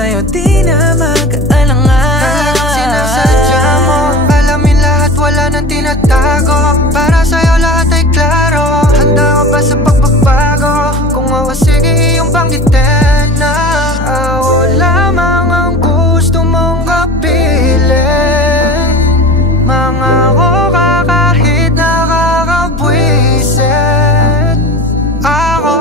sa'yo di na mag-aalangan. Talagang sinasadya mo, alamin lahat, wala nang tinatago. Para sa'yo lahat ay klaro. Handa ka ba sa pagbabago? Kung awa sige iyong banggitin na ako lamang ang gusto mong kapiling. Mangako ka kahit nakakabwisit. Ako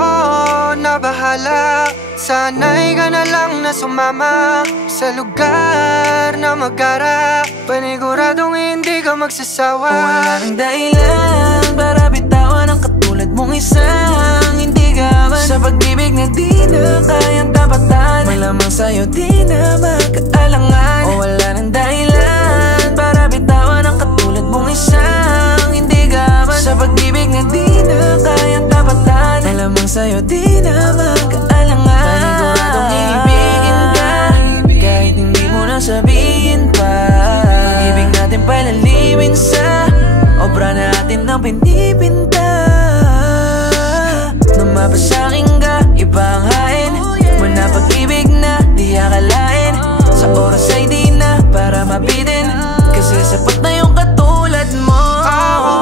na bahala, sanay ka na lang na sumama sa lugar na mag-ara. Paniguradong hindi ka magsasawa. Wala nang dahilan para bitawan ang katulad mong isang hindi gaman sa pag-ibig na di na kayang tapatan. Malamang sa'yo di na mag-aalangan. O wala nang dahilan para bitawan ang katulad mong isang hindi gaman sa pag-ibig na di na kayang tapatan. Malamang sa'yo di na mag-aalangan. Paniguradong ibigin ka kahit hindi mo na sabihin pa. Pag-ibig natin palalimin sa obra natin na pinipinta. Nung mapasaking ka, iba ang hain mo na pag-ibig na di akalain. Sa oras ay di na para mabitin, kasi sapat na yung katulad mo. Ako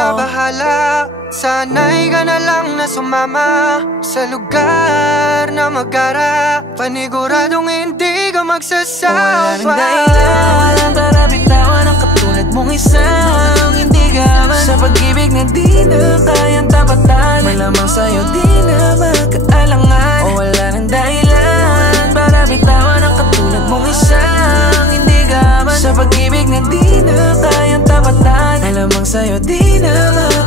na bahala, sanay ka na lang na sumama sa lugar na mag-ara. Paniguradong hindi ka magsasawa. Wala nang dahilan para bitawan ang katulad mong isang hindi gaman sa pag-ibig na di na kayang tapatan. Malamang sa'yo di na mag-aalangan. O wala nang dahilan para bitawan ang katulad mong isang hindi gaman sa pag-ibig na di na kayang tapatan. Malamang sa'yo di na mag-aalangan.